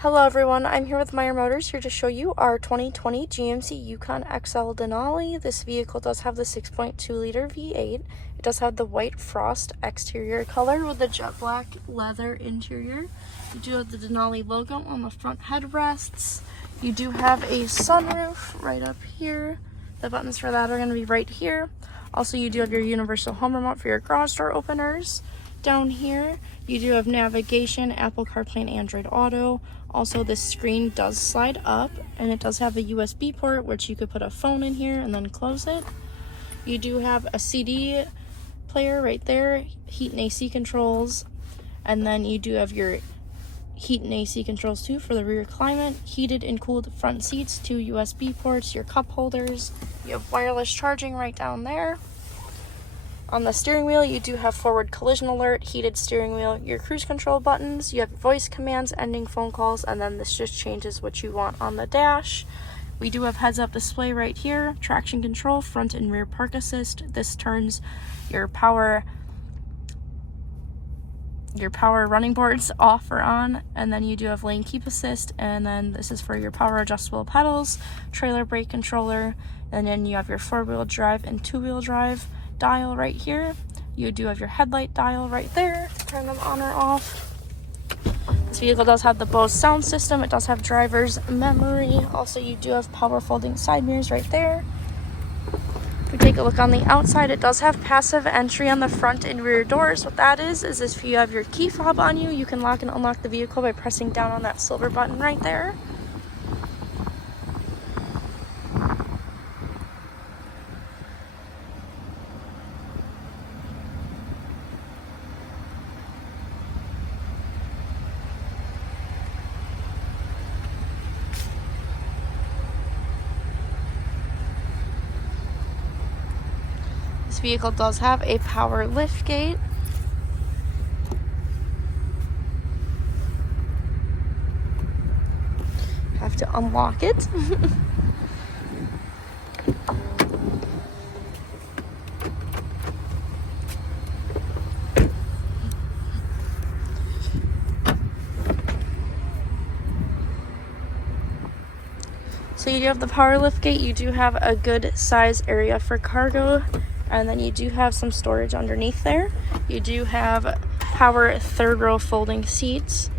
Hello everyone, I'm here with Meyer Motors, here to show you our 2020 GMC Yukon XL Denali. This vehicle does have the 6.2 liter V8. It does have the white frost exterior color with the jet black leather interior. You do have the Denali logo on the front headrests. You do have a sunroof right up here. The buttons for that are going to be right here. Also, you do have your universal home remote for your garage door openers. Down here, you do have navigation, Apple CarPlay, and Android Auto. Also, this screen does slide up, and it does have a USB port, which you could put a phone in here and then close it. You do have a CD player right there, heat and AC controls, and then you do have your heat and AC controls too for the rear climate, heated and cooled front seats, 2 USB ports, your cup holders. You have wireless charging right down there. On the steering wheel, you do have forward collision alert, heated steering wheel, your cruise control buttons, you have voice commands, ending phone calls, and then this just changes what you want on the dash. We do have heads-up display right here, traction control, front and rear park assist. This turns your power running boards off or on, and then you do have lane keep assist, and then this is for your power adjustable pedals, trailer brake controller, and then you have your 4-wheel drive and 2-wheel drive dial right here. You do have your headlight dial right there to turn them on or off. This vehicle does have the Bose sound system. It does have driver's memory. Also, you do have power folding side mirrors right there. If we take a look on the outside, it does have passive entry on the front and rear doors. What that is if you have your key fob on you, you can lock and unlock the vehicle by pressing down on that silver button right there. This vehicle does have a power liftgate. Have to unlock it. So you do have the power liftgate. You do have a good size area for cargo. And then you do have some storage underneath there. You do have power third row folding seats.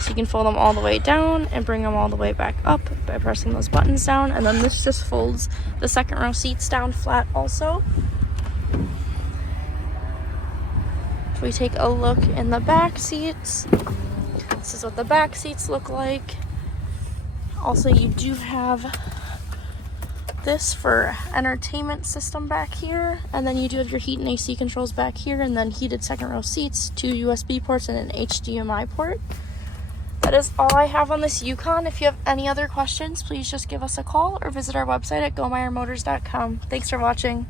So you can fold them all the way down and bring them all the way back up by pressing those buttons down. And then this just folds the second row seats down flat also. If we take a look in the back seats, this is what the back seats look like. Also, you do have this for entertainment system back here, and then you do have your heat and AC controls back here, and then heated second row seats, 2 USB ports, and an HDMI port. That is all I have on this Yukon. If you have any other questions, please just give us a call or visit our website at gomeyermotors.com. Thanks for watching.